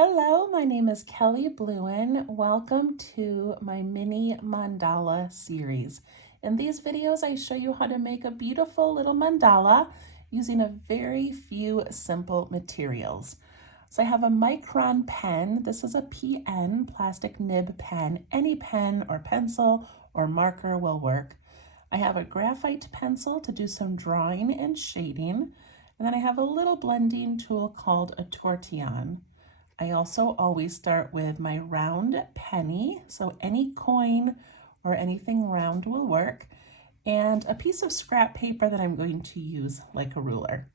Hello, my name is Kelly Bluen. Welcome to my Mini-Mandala series. In these videos, I show you how to make a beautiful little mandala using a very few simple materials. So I have a micron pen. This is a PN, plastic nib pen. Any pen or pencil or marker will work. I have a graphite pencil to do some drawing and shading. And then I have a little blending tool called a tortillon. I also always start with my round penny, so any coin or anything round will work, and a piece of scrap paper that I'm going to use like a ruler.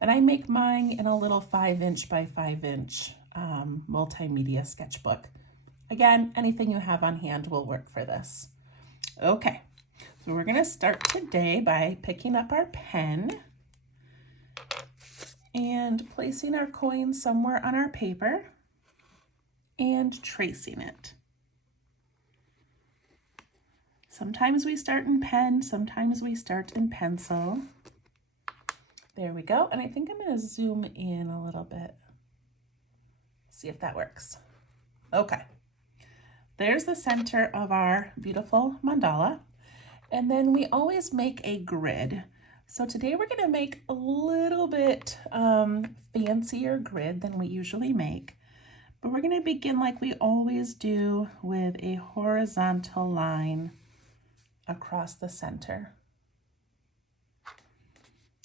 And I make mine in a little 5" by 5" multimedia sketchbook. Again, anything you have on hand will work for this. Okay, so we're going to start today by picking up our pen and placing our coin somewhere on our paper and tracing it. Sometimes we start in pen, sometimes we start in pencil. There we go. And I think I'm going to zoom in a little bit. See if that works. Okay. There's the center of our beautiful mandala. And then we always make a grid. So today we're going to make a little bit fancier grid than we usually make. But we're going to begin like we always do with a horizontal line across the center.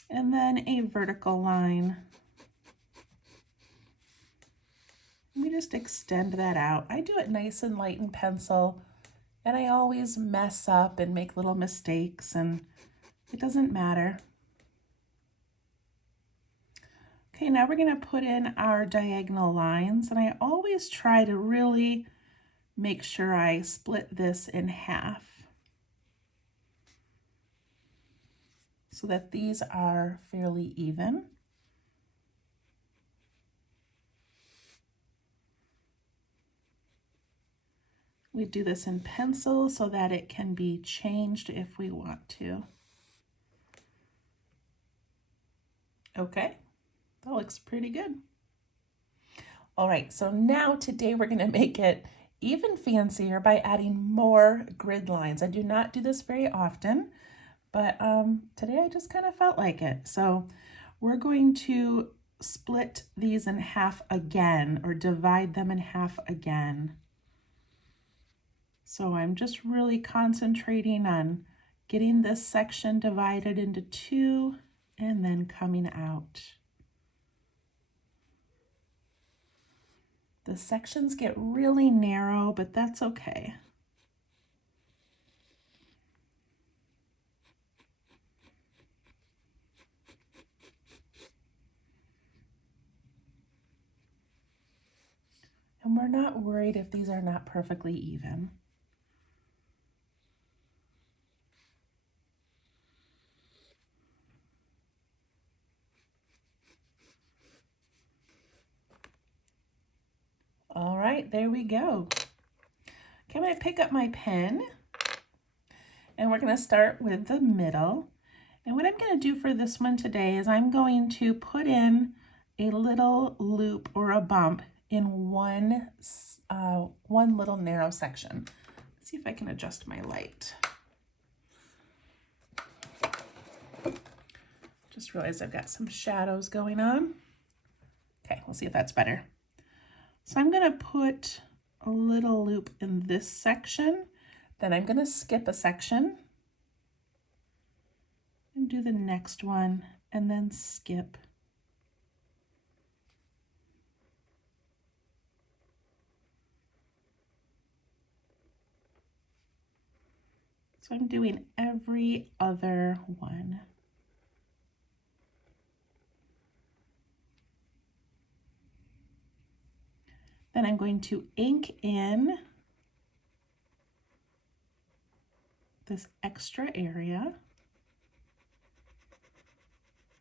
And then a vertical line. We just extend that out. I do it nice and light in pencil, and I always mess up and make little mistakes, and it doesn't matter. Okay, now we're going to put in our diagonal lines, and I always try to really make sure I split this in half so that these are fairly even. We do this in pencil so that it can be changed if we want to. Okay, that looks pretty good. All right, so now today we're going to make it even fancier by adding more grid lines. I do not do this very often, but today I just kind of felt like it. So we're going to split these in half again, or divide them in half again. So I'm just really concentrating on getting this section divided into two and then coming out. The sections get really narrow, but that's okay. And we're not worried if these are not perfectly even. All right, there we go. Okay, I'm going to pick up my pen, and we're going to start with the middle. And what I'm going to do for this one today is I'm going to put in a little loop or a bump in one little narrow section. Let's see if I can adjust my light. Just realized I've got some shadows going on. Okay, we'll see if that's better. So I'm going to put a little loop in this section, then I'm going to skip a section and do the next one and then skip. So I'm doing every other one. Then I'm going to ink in this extra area.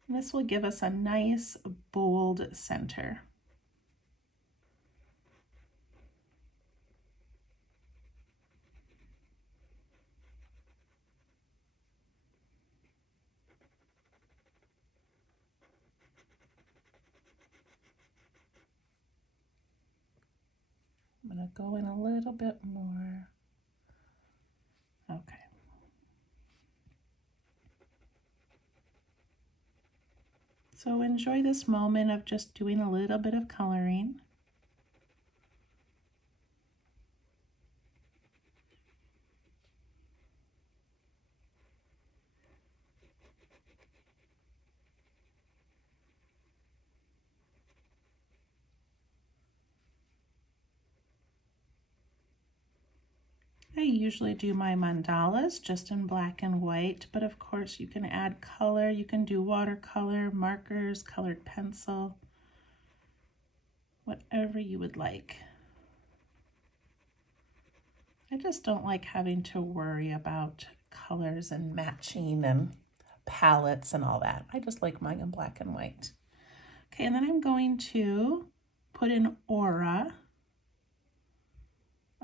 And this will give us a nice bold center. I'm going to go in a little bit more. Okay. So enjoy this moment of just doing a little bit of coloring. I usually do my mandalas just in black and white, but of course you can add color. You can do watercolor, markers, colored pencil, whatever you would like. I just don't like having to worry about colors and matching and palettes and all that. I just like mine in black and white. Okay, and then I'm going to put an aura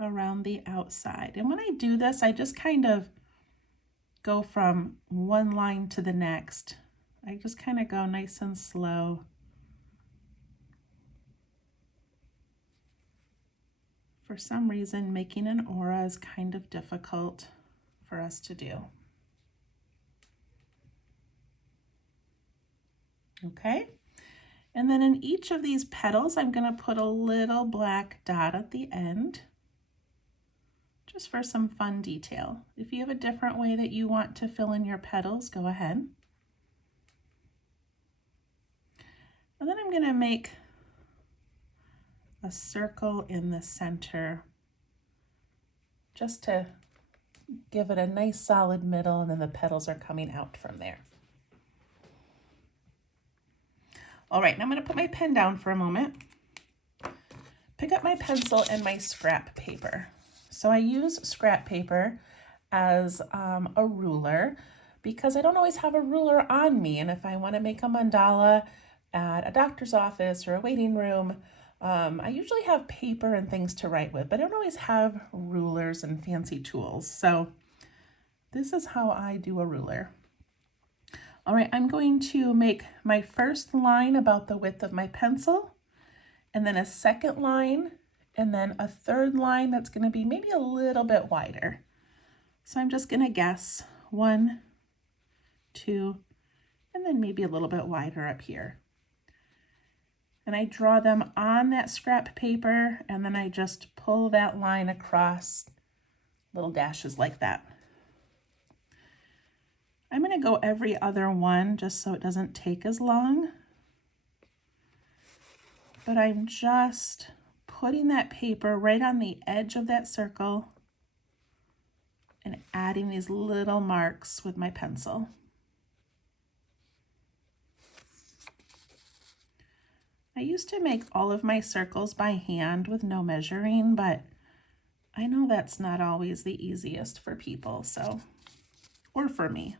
around the outside. And when I do this, I just kind of go from one line to the next. I just kind of go nice and slow. For some reason, making an aura is kind of difficult for us to do. Okay, and then in each of these petals, I'm going to put a little black dot at the end, just for some fun detail. If you have a different way that you want to fill in your petals, go ahead. And then I'm going to make a circle in the center just to give it a nice solid middle, and then the petals are coming out from there. All right, now I'm going to put my pen down for a moment, pick up my pencil and my scrap paper. So I use scrap paper as a ruler because I don't always have a ruler on me, and if I want to make a mandala at a doctor's office or a waiting room, I usually have paper and things to write with, but I don't always have rulers and fancy tools. So this is how I do a ruler. All right, I'm going to make my first line about the width of my pencil, and then a second line, and then a third line that's going to be maybe a little bit wider. So I'm just going to guess 1, 2, and then maybe a little bit wider up here. And I draw them on that scrap paper, and then I just pull that line across, little dashes like that. I'm going to go every other one just so it doesn't take as long. But I'm just putting that paper right on the edge of that circle and adding these little marks with my pencil. I used to make all of my circles by hand with no measuring, but I know that's not always the easiest for people, or for me.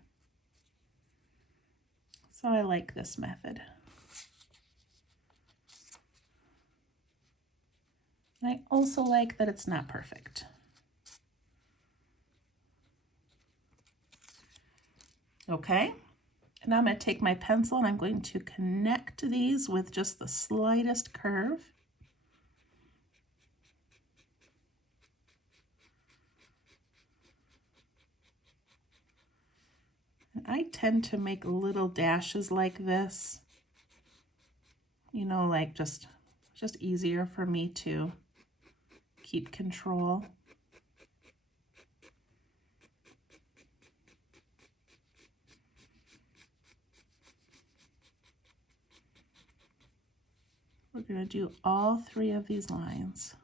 So I like this method. And I also like that it's not perfect. Okay, and now I'm going to take my pencil and I'm going to connect these with just the slightest curve. And I tend to make little dashes like this, you know, like just easier for me to keep control. We're going to do all 3 of these lines.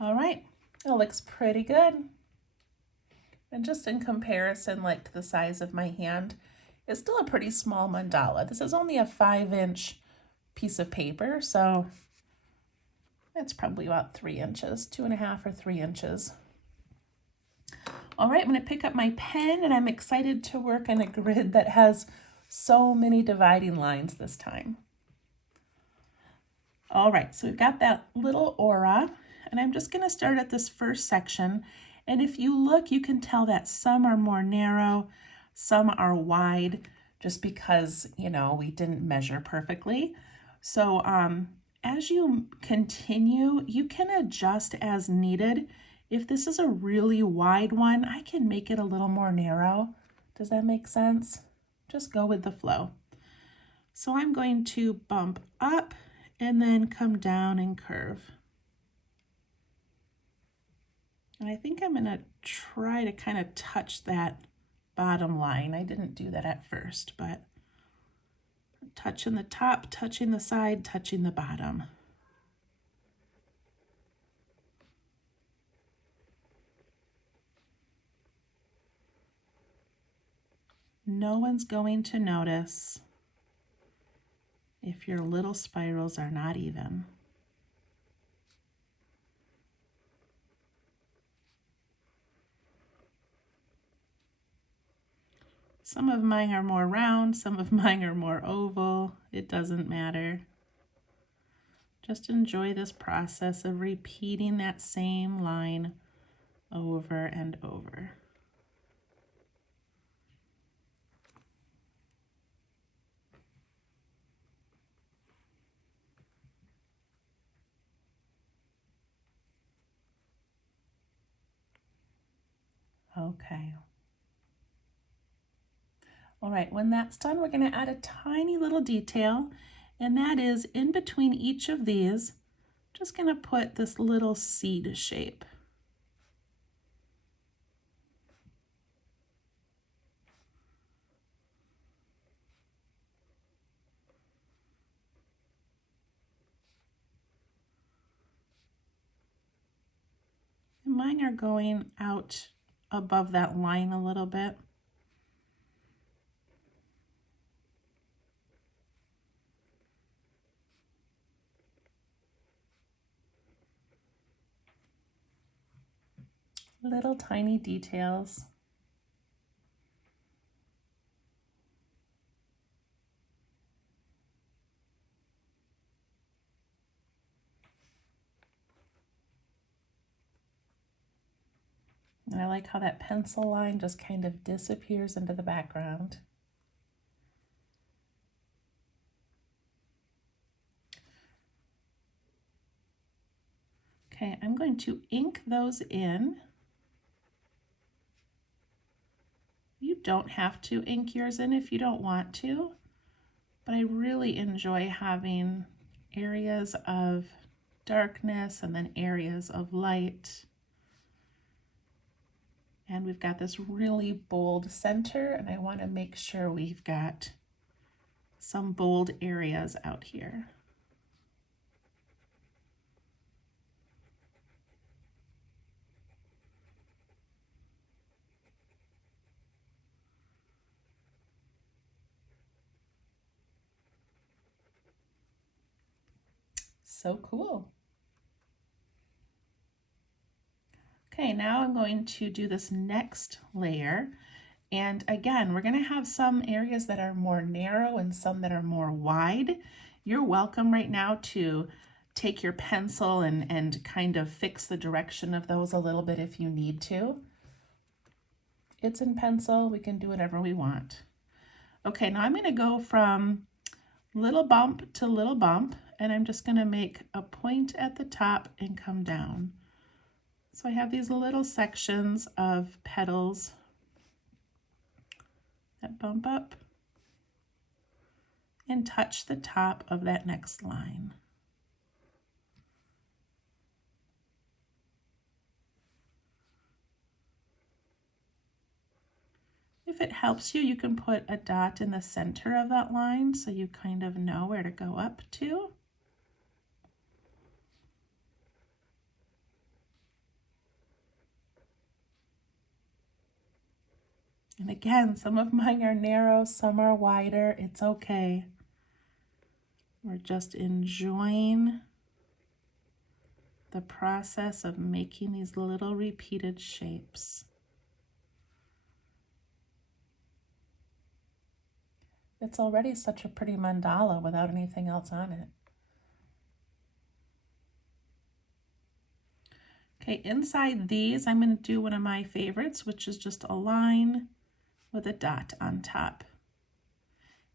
All right, it looks pretty good. And just in comparison, like to the size of my hand, it's still a pretty small mandala. This is only a 5-inch piece of paper, so that's probably about 3 inches, 2.5 or 3 inches. All right, I'm going to pick up my pen, and I'm excited to work on a grid that has So many dividing lines this time. All right, so we've got that little aura, and I'm just going to start at this first section. And if you look, you can tell that some are more narrow, some are wide, just because, you know, we didn't measure perfectly. So as you continue, you can adjust as needed. If this is a really wide one, I can make it a little more narrow. Does that make sense? Just go with the flow. So I'm going to bump up and then come down and curve. And I think I'm going to try to kind of touch that bottom line. I didn't do that at first, but touching the top, touching the side, touching the bottom. No one's going to notice if your little spirals are not even. Some of mine are more round, some of mine are more oval. It doesn't matter. Just enjoy this process of repeating that same line over and over. Okay. All right, when that's done, we're going to add a tiny little detail, and that is in between each of these, just going to put this little seed shape. And mine are going out above that line a little bit. Little tiny details. And I like how that pencil line just kind of disappears into the background. Okay, I'm going to ink those in. You don't have to ink yours in if you don't want to, but I really enjoy having areas of darkness and then areas of light. And we've got this really bold center, and I want to make sure we've got some bold areas out here. So cool. Okay, now I'm going to do this next layer. And again, we're going to have some areas that are more narrow and some that are more wide. You're welcome right now to take your pencil and kind of fix the direction of those a little bit if you need to. It's in pencil, we can do whatever we want. Okay, now I'm going to go from little bump to little bump, and I'm just going to make a point at the top and come down. So I have these little sections of petals that bump up and touch the top of that next line. If it helps you, you can put a dot in the center of that line so you kind of know where to go up to. And again, some of mine are narrow, some are wider. It's okay. We're just enjoying the process of making these little repeated shapes. It's already such a pretty mandala without anything else on it. Okay, inside these, I'm going to do one of my favorites, which is just a line with a dot on top.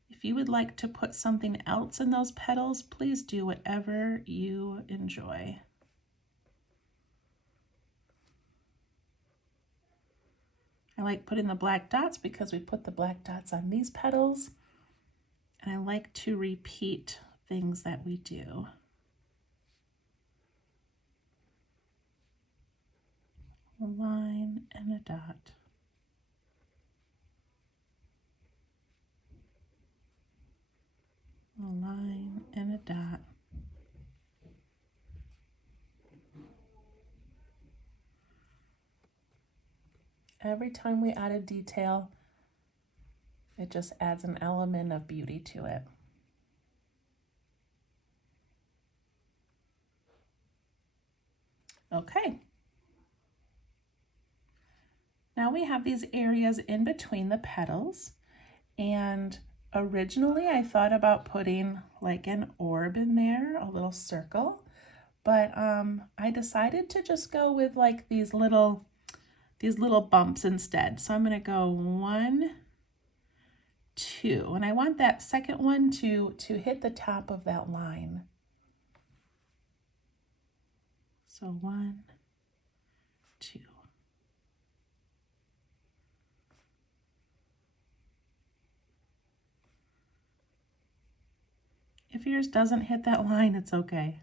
If you would like to put something else in those petals, please do whatever you enjoy. I like putting the black dots because we put the black dots on these petals, and I like to repeat things that we do. A line and a dot. A line and a dot. Every time we add a detail, it just adds an element of beauty to it. Okay. Now we have these areas in between the petals, and originally I thought about putting like an orb in there, a little circle, but I decided to just go with like these little bumps instead. So I'm going to go 1, 2, and I want that second one to hit the top of that line. So 1, 2. If yours doesn't hit that line, it's okay.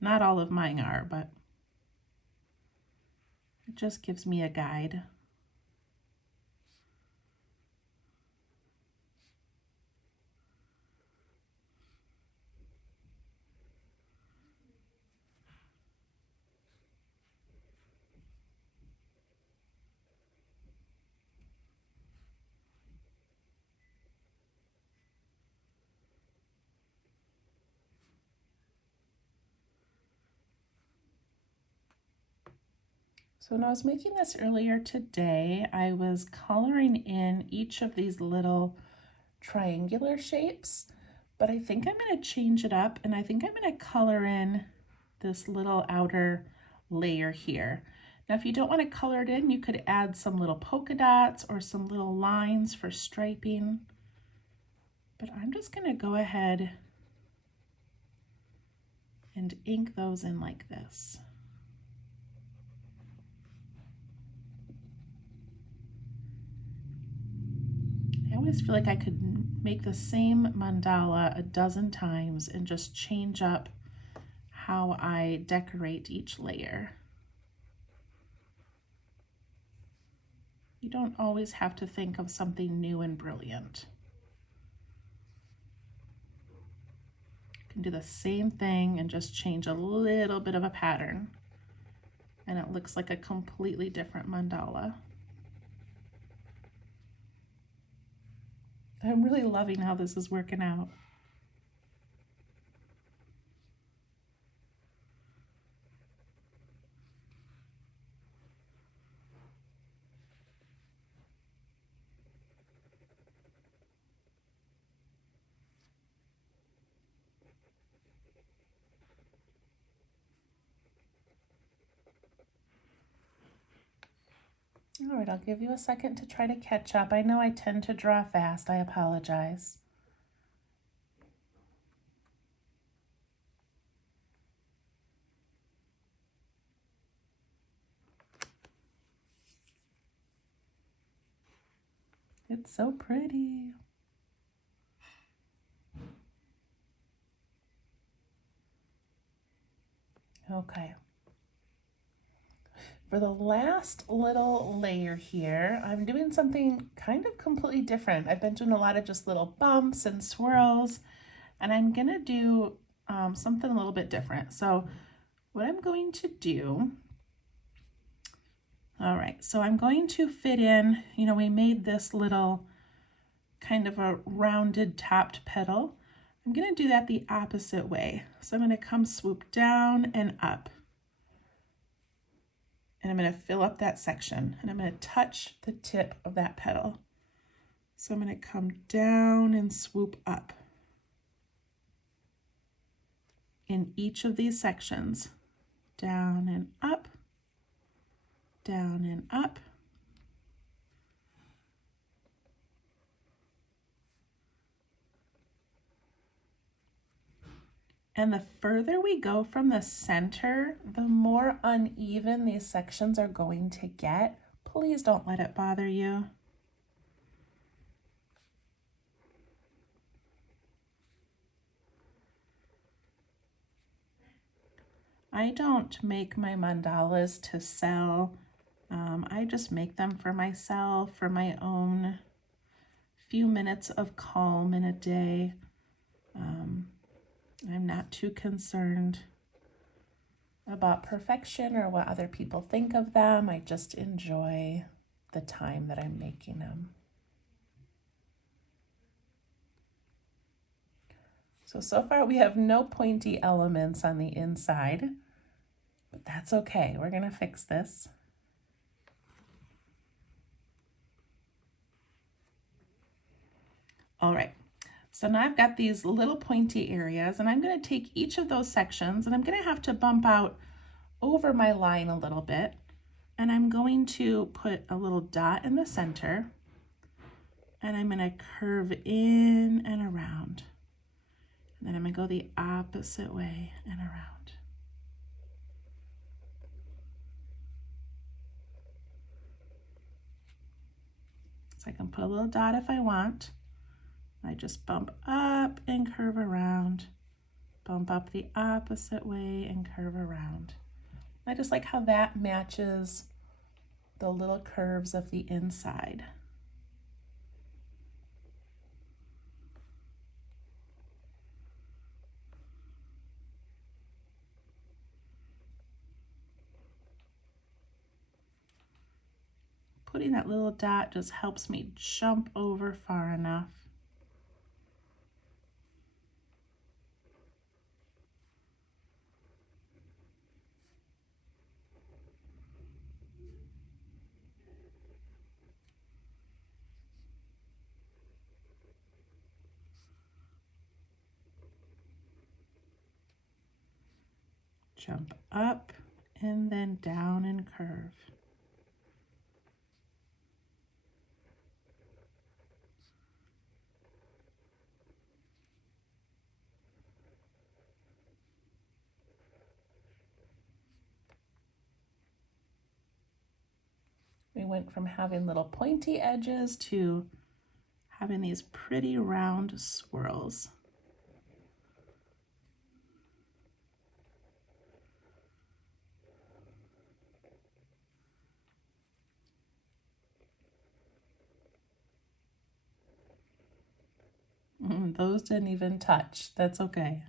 Not all of mine are, but it just gives me a guide. So when I was making this earlier today, I was coloring in each of these little triangular shapes, but I think I'm going to change it up, and I think I'm going to color in this little outer layer here. Now, if you don't want to color it in, you could add some little polka dots or some little lines for striping, but I'm just going to go ahead and ink those in like this. I always feel like I could make the same mandala a dozen times and just change up how I decorate each layer. You don't always have to think of something new and brilliant. You can do the same thing and just change a little bit of a pattern, and it looks like a completely different mandala. I'm really loving how this is working out. All right, I'll give you a second to try to catch up. I know I tend to draw fast. I apologize. It's so pretty. Okay. For the last little layer here, I'm doing something kind of completely different. I've been doing a lot of just little bumps and swirls, and I'm gonna do something a little bit different. So what I'm going to do, all right, so I'm going to fit in, you know, we made this little kind of a rounded topped petal. I'm gonna do that the opposite way. So I'm gonna come swoop down and up. And I'm going to fill up that section, and I'm going to touch the tip of that petal. So I'm going to come down and swoop up in each of these sections. Down and up, down and up. And the further we go from the center, the more uneven these sections are going to get. Please don't let it bother you. I don't make my mandalas to sell. I just make them for myself, for my own few minutes of calm in a day. I'm not too concerned about perfection or what other people think of them. I just enjoy the time that I'm making them. So far we have no pointy elements on the inside, but that's okay. We're gonna fix this. All right, so now I've got these little pointy areas, and I'm gonna take each of those sections, and I'm gonna have to bump out over my line a little bit, and I'm going to put a little dot in the center, and I'm gonna curve in and around. And then I'm gonna go the opposite way and around. So I can put a little dot if I want. I just bump up and curve around, bump up the opposite way and curve around. I just like how that matches the little curves of the inside. Putting that little dot just helps me jump over far enough. Jump up and then down and curve. We went from having little pointy edges to having these pretty round swirls. Those didn't even touch. That's okay.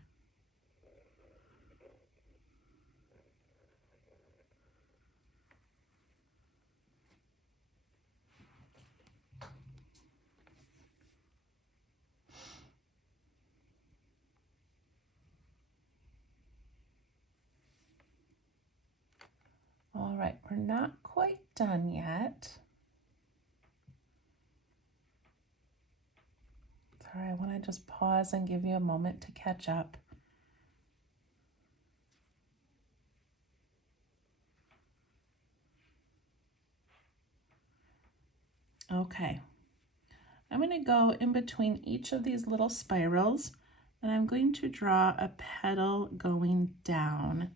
All right, we're not quite done yet. Sorry, I want to just pause and give you a moment to catch up. Okay, I'm going to go in between each of these little spirals, and I'm going to draw a petal going down.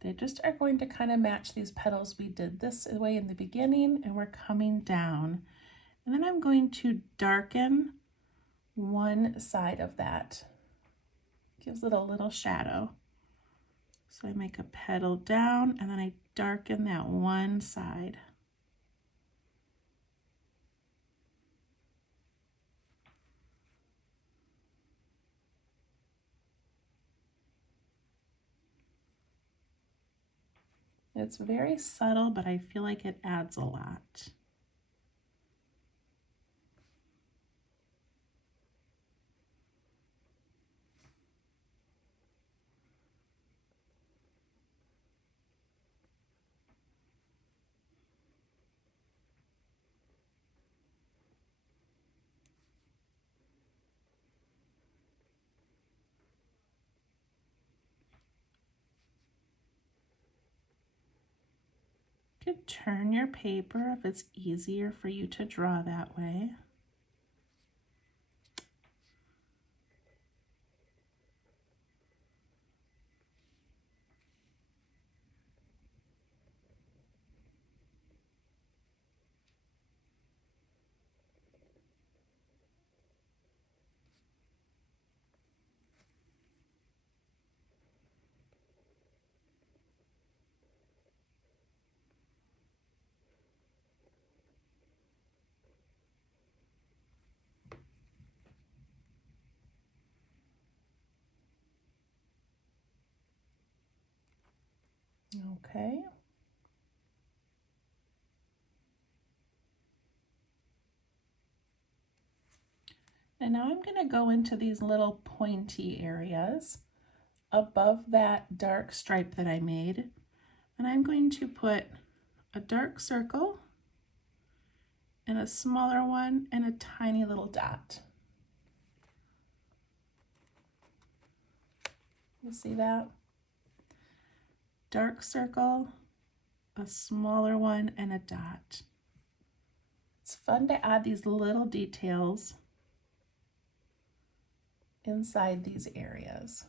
They just are going to kind of match these petals we did this way in the beginning, and we're coming down. And then I'm going to darken one side of that. Gives it a little shadow. So I make a petal down, and then I darken that one side. It's very subtle, but I feel like it adds a lot. You can turn your paper if it's easier for you to draw that way. Okay. And now I'm going to go into these little pointy areas above that dark stripe that I made. And I'm going to put a dark circle and a smaller one and a tiny little dot. You see that? Dark circle, a smaller one, and a dot. It's fun to add these little details inside these areas.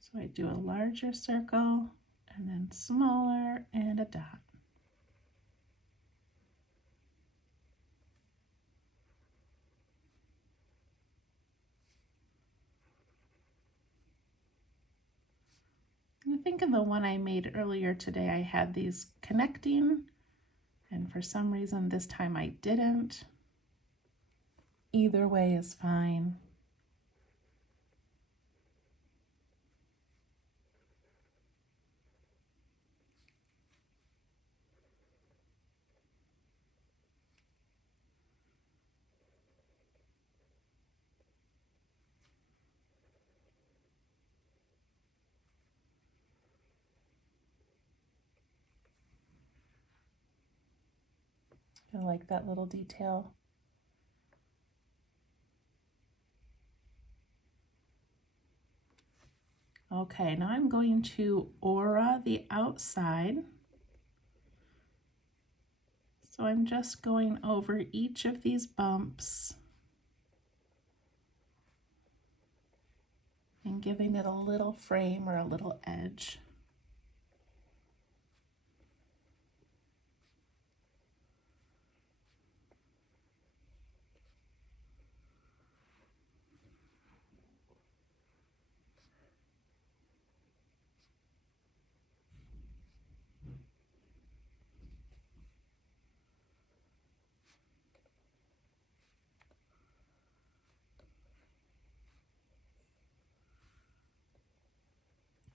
So I do a larger circle and then smaller and a dot. I think in the one I made earlier today, I had these connecting, and for some reason this time I didn't. Either way is fine. I like that little detail. Okay, now I'm going to aura the outside. So I'm just going over each of these bumps and giving it a little frame or a little edge.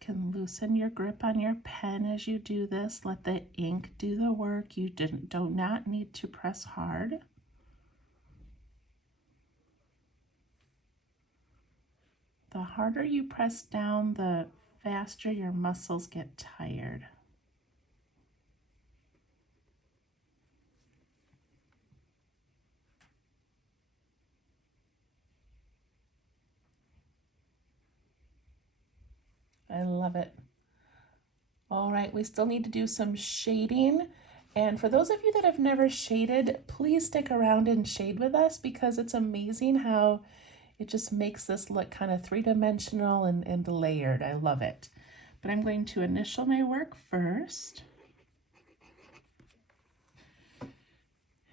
Can loosen your grip on your pen as you do this. Let the ink do the work. You do not need to press hard. The harder you press down, the faster your muscles get tired. I love it. All right, we still need to do some shading. And for those of you that have never shaded, please stick around and shade with us because it's amazing how it just makes this look kind of three-dimensional and layered. I love it. But I'm going to initial my work first.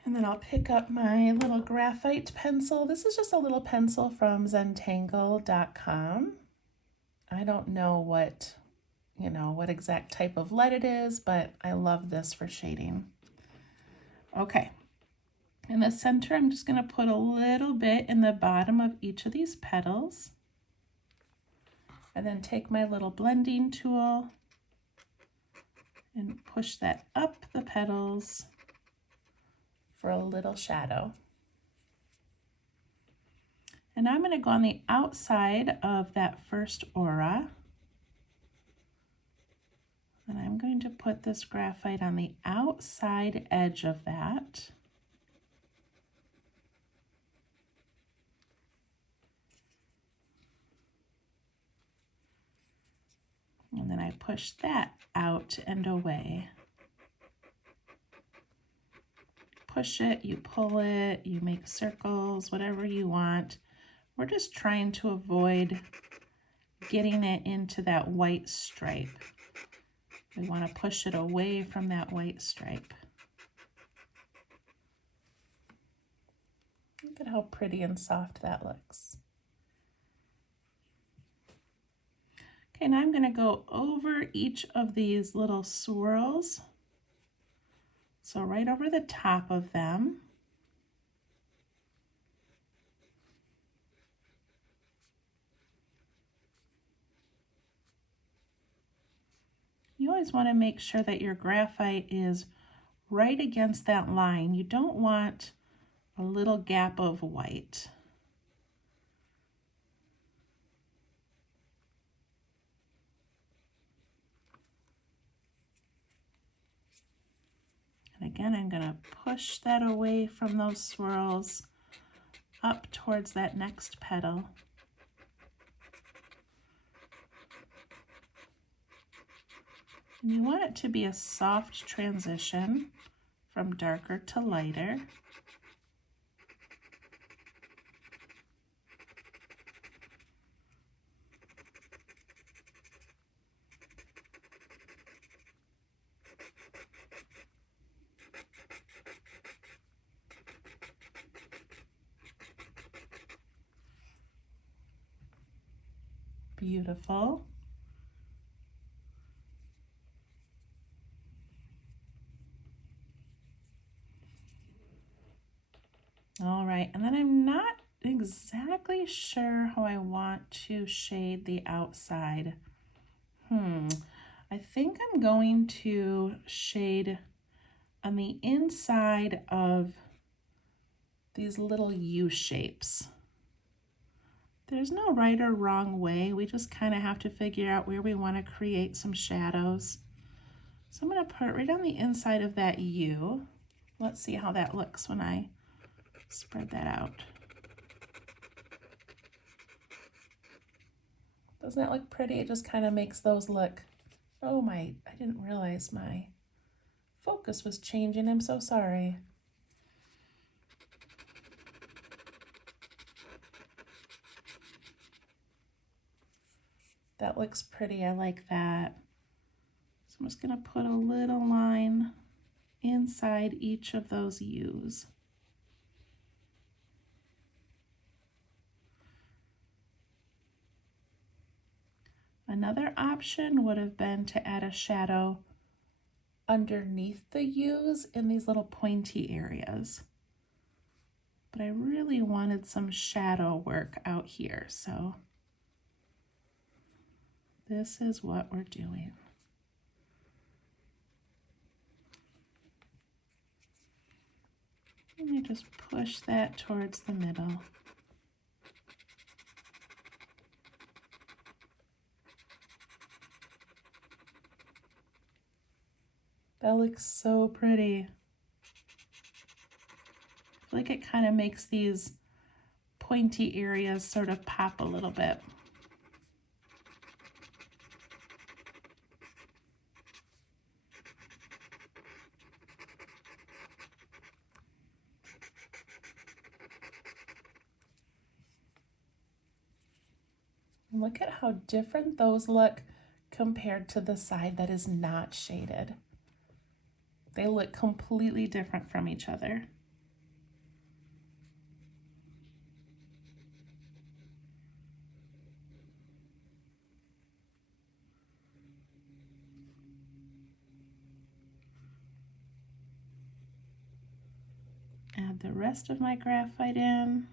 And then I'll pick up my little graphite pencil. This is just a little pencil from Zentangle.com. I don't know what exact type of lead it is, but I love this for shading. Okay, in the center, I'm just going to put a little bit in the bottom of each of these petals. And then take my little blending tool and push that up the petals for a little shadow. And now I'm going to go on the outside of that first aura. And I'm going to put this graphite on the outside edge of that. And then I push that out and away. Push it, you pull it, you make circles, whatever you want. We're just trying to avoid getting it into that white stripe. We want to push it away from that white stripe. Look at how pretty and soft that looks. Okay, now I'm going to go over each of these little swirls. So right over the top of them. You always want to make sure that your graphite is right against that line. You don't want a little gap of white. And again, I'm going to push that away from those swirls up towards that next petal. And you want it to be a soft transition from darker to lighter. Beautiful. All right, and then I'm not exactly sure how I want to shade the outside. I think I'm going to shade on the inside of these little U shapes. There's no right or wrong way. We just kind of have to figure out where we want to create some shadows. So I'm going to put it right on the inside of that U. Let's see how that looks when I spread that out. Doesn't that look pretty? It just kind of makes those look, oh my, I didn't realize my focus was changing. I'm so sorry. That looks pretty, I like that. So I'm just gonna put a little line inside each of those U's. Another option would have been to add a shadow underneath the U's in these little pointy areas. But I really wanted some shadow work out here, so this is what we're doing. Let me just push that towards the middle. That looks so pretty. I feel like it kind of makes these pointy areas sort of pop a little bit. Look at how different those look compared to the side that is not shaded. They look completely different from each other. Add the rest of my graphite in.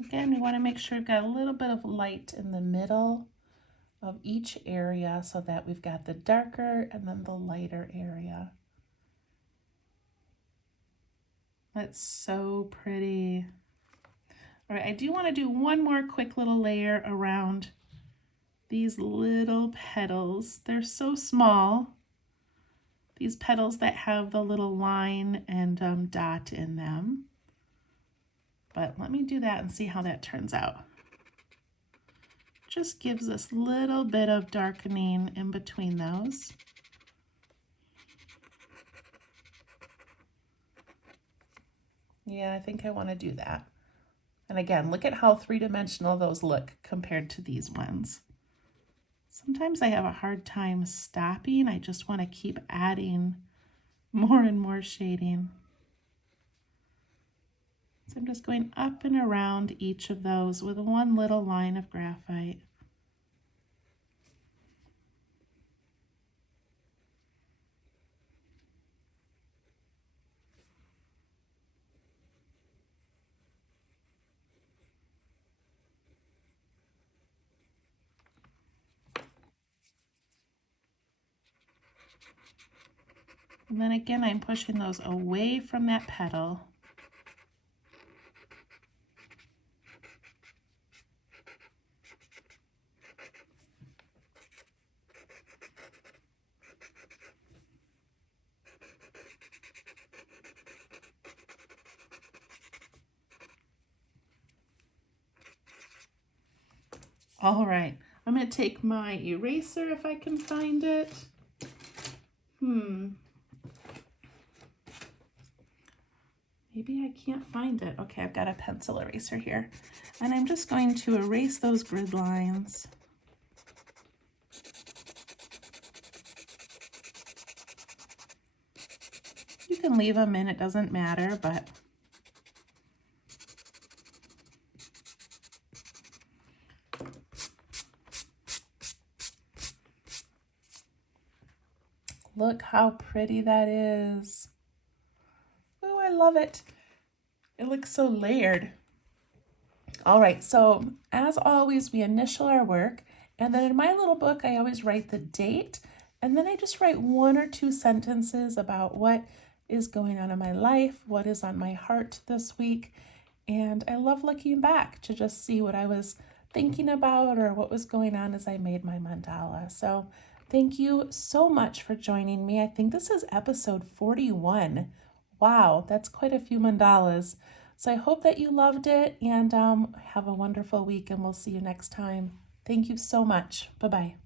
Again, we want to make sure we've got a little bit of light in the middle of each area so that we've got the darker and then the lighter area. That's so pretty. All right, I do want to do one more quick little layer around these little petals. They're so small. These petals that have the little line and dot in them. But let me do that and see how that turns out. Just gives us a little bit of darkening in between those. Yeah, I think I want to do that. And again, look at how three-dimensional those look compared to these ones. Sometimes I have a hard time stopping. I just want to keep adding more and more shading. So I'm just going up and around each of those with one little line of graphite. And then again, I'm pushing those away from that petal. All right, I'm going to take my eraser if I can find it. Maybe I can't find it. Okay, I've got a pencil eraser here. And I'm just going to erase those grid lines. You can leave them in, it doesn't matter, but look how pretty that is. Oh, I love it. It looks so layered. All right, so as always, we initial our work, and then in my little book, I always write the date, and then I just write 1 or 2 sentences about what is going on in my life, what is on my heart this week, and I love looking back to just see what I was thinking about or what was going on as I made my mandala. So thank you so much for joining me. I think this is episode 41. Wow, that's quite a few mandalas. So I hope that you loved it, and have a wonderful week, and we'll see you next time. Thank you so much. Bye-bye.